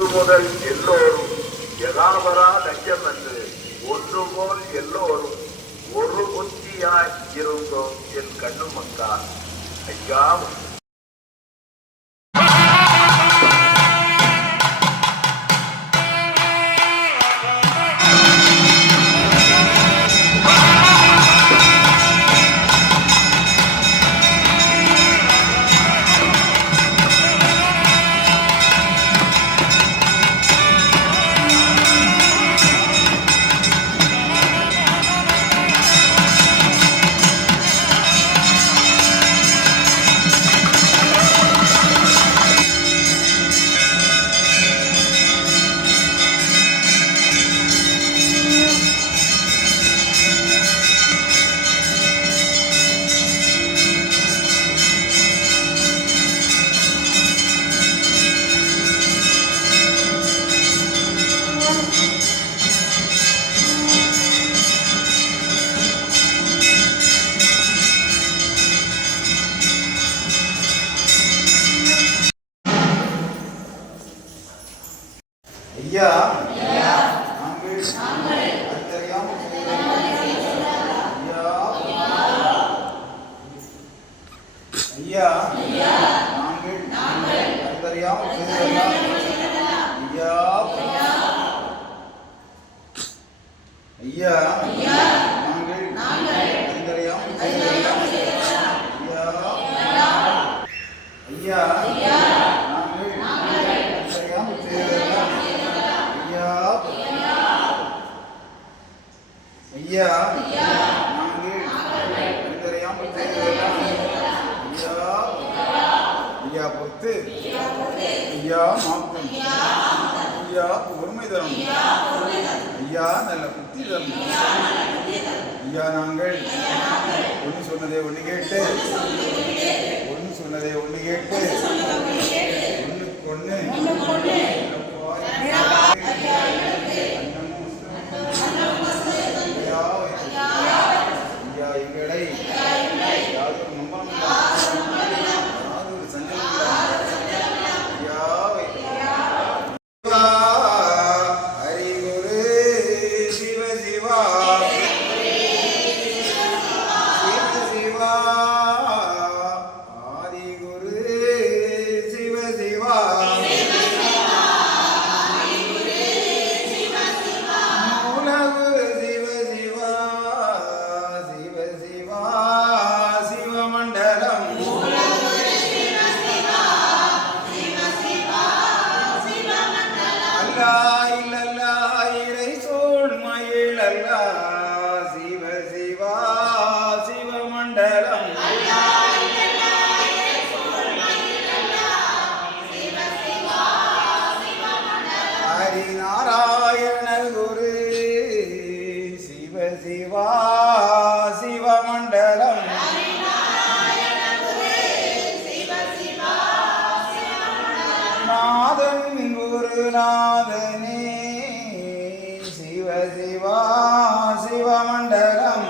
முதல் எல்லோரும் யதாவரா லட்சம் என்று ஒன்று போல் எல்லோரும் ஒரு புத்தியாய் இருந்தோம் என் கண்ணு மக்கா ஐயா. ஐயா நாங்கள் அத்தறியாம் ஐயா நாங்கள் அத்தறியாம் ஐயா ஐயா நாங்கள் அத்தறியாம் ஐயா ஐயா ஐயா நாங்கள் அறிந்தறியாமல் செய்ததெல்லாம் ஐயா பொறுத்து ஐயா மாற்றம் ஐயா பொறுமை தரும் ஐயா நல்ல புத்தி தரும் ஐயா நாங்கள் ஒன்று சொன்னதை ஒன்று கேட்டு ஒன்று சொன்னதை ஒன்று கேட்டு ஒன்றுக்கு ஒன்று எங்களை யாரும் யாதொரு சஞ்சலம் ஹரிகுரு சிவ சிவா சிவ சிவா ஆதிகுரு சிவ சிவா சிவ சிவா சிவமண்டலம் ஹரிநாராயண குரு சிவ சிவா சிவமண்டலம் நாதன் குருநாதனே சிவ சிவா சிவமண்டலம்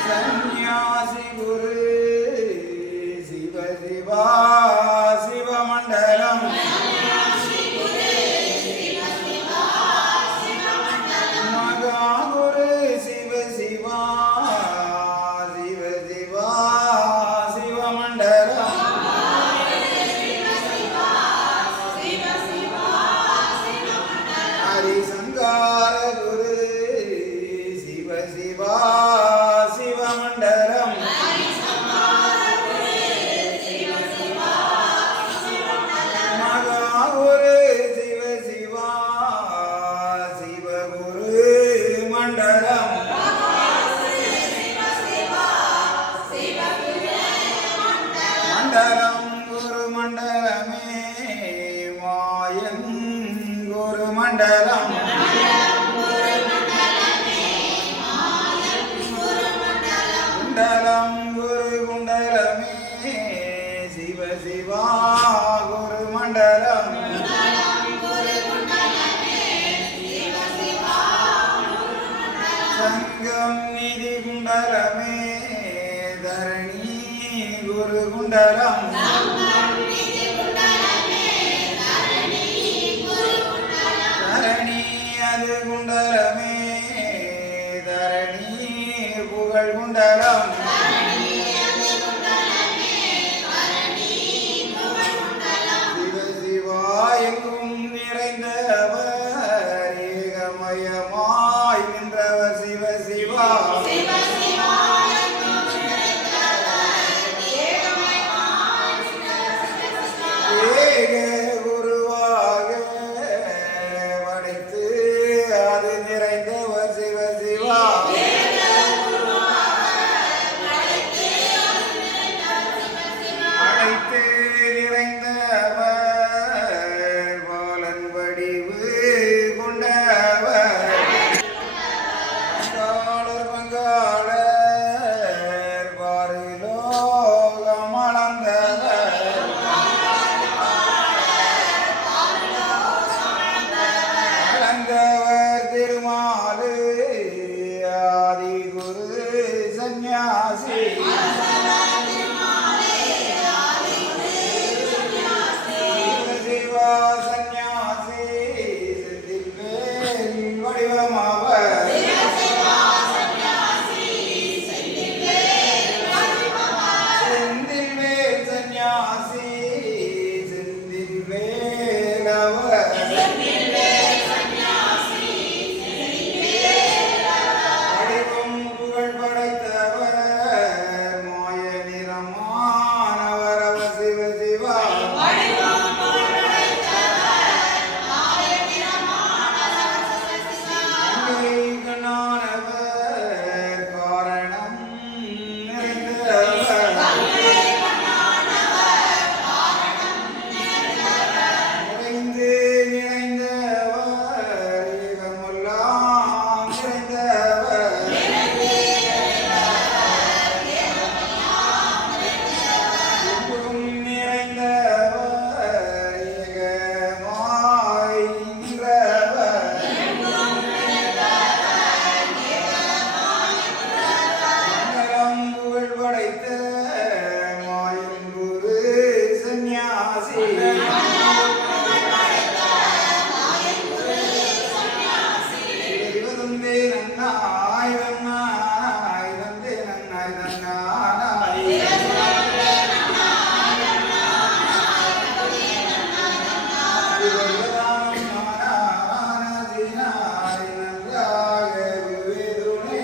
சந்நியாசி குரு சிவ சிவா சிவமண்டலம் மகா குரு சிவ சிவா சிவ சிவா சிவமண்டலம் ஹரிசங்கார குண்டலம் குரு குண்டலமே சிவ சிவா குரு மண்டலம் சங்கம் நிதி குண்டலமே தரணி குரு குண்டலம் தரணி அது குண்டலமே தரணி புகழ் குண்டலம் சிவ சிவா எங்கும் நிறைந்தவர் ஏகமயமாய் நின்றவர் சிவ சிவா ஏக குருவாக படைத்து அது நிறைந்தவர் சிவ சிவா அழைத்து நிறைந்தவர் பாலன் வடிவு கொண்டவர் பங்காளர் பங்காளர் பாரிலோகம் அளந்தவர் அளந்தவர் திருமாலு ஆதி குரு சந்நியாசி சிவா சந்நியாசி செந்தில் வேல் வடிவமாவர் செந்தில் வேல் சந்நியாசி செந்தில் வேலவர் வடிவம் புகழ் படைத்தவர் மாய நிறமானவர் அவர் சிவ சிவா கண்ணானவர் காரணம் நிறைந்தவர் நிறைந்து நிறைந்தவர் ஏகமெல்லாம் நிறைந்தவர் எங்கும் நிறைந்தவர் ஏகமாய் நின்றவர் மங்களம் புகழ் படைத்த மாயன் குரு சந்நியாசி சிவதந்தே நன்னாய் நன்னாய் தந்தே நன்னாய் நன்னாய் சிவதானம் நானானாதினாய் நன்றாக குருவே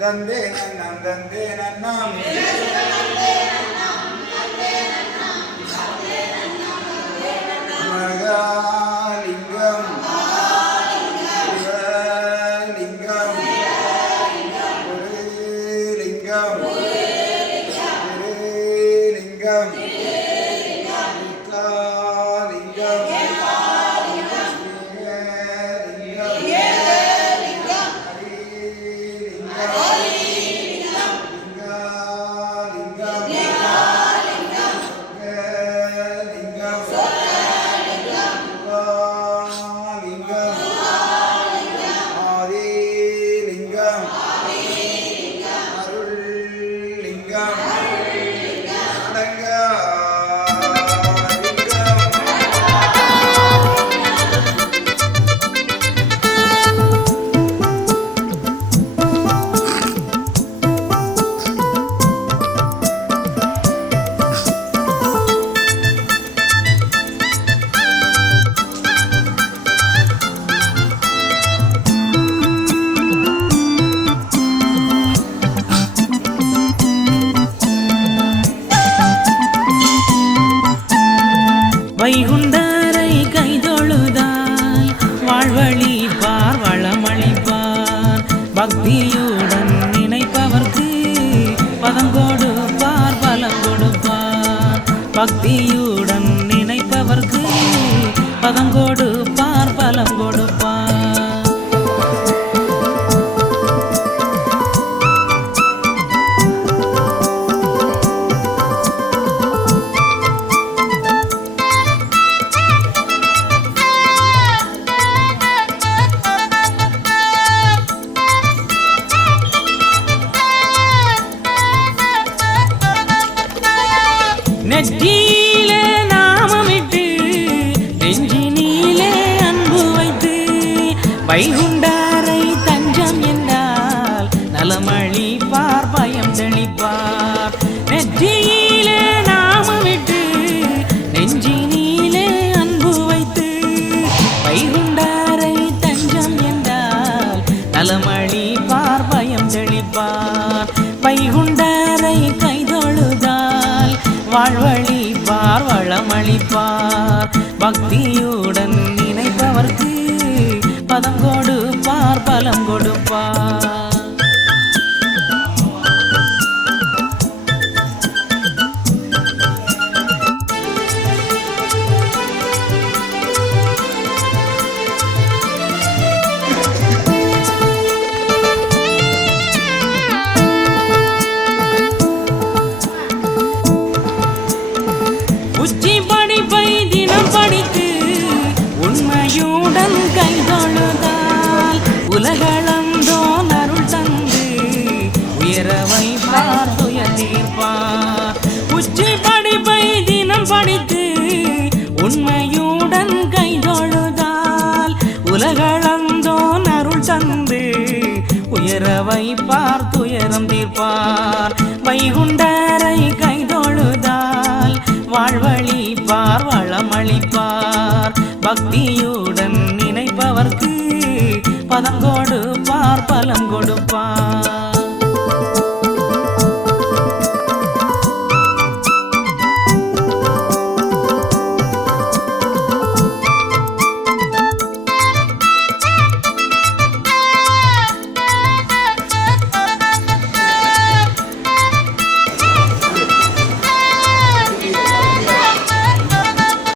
தந்தே நன்னம் தந்தே நன்னம் மகாலிங்கம் சிவலிங்கம் குருலிங்கம் திருலிங்கம் விக்காலிங்கம் ஸ்ரீலிங்கம் வைகுண்டரை கைதொழுதால் வாழ்வழிப்பார் வளமளிப்பார் பக்தியுடன் நினைப்பவர்க்கு பதம் கொடுப்பார் பலம் கொடுப்பார் பக்தியுடன் நினைப்பவர்க்கு பதம் கொடுப்பார் பலம் கொடுப்பார் நெற்றியிலே நாமமிட்டு நெஞ்சினிலே அன்பு வைத்து வைகுண்டரை தஞ்சம் என்றால் நலமளிப்பார் பயம் தெளிப்பார் நெற்றியிலே நாமமிட்டு நெஞ்சினிலே அன்பு வைத்து வைகுண்டரை தஞ்சம் என்றால் நலமளிப்பார் பயம் தெளிப்பார் வைகுண்டரை கைதொழுதால் வாழ்வழிப்பார் வளமளிப்பார் பக்தியுடன் நினைப்பவர்க்கு பதம் கொடுப்பார் பலம் கொடுப்பார் உச்சி படிப்பை தினம் படித்து உண்மையுடன் கைதொழுதால் உலகளந்தோன் அருள் தந்து உயர வைப்பார் துயர் தீர்ப்பார் உச்சி படிப்பை தினம் படித்து உண்மையுடன் கைதொழுதால் உலகளந்தோன் அருள் தந்து உயர வைப்பார் துயரம் தீர்ப்பார் வைகுண்டரை கைதொழுதால் வாழ்வழிப்பார் வளமளிப்பார் பக்தியுடன் நினைப்பவர்க்கு பதம் கொடுப்பார் பலம் கொடுப்பார்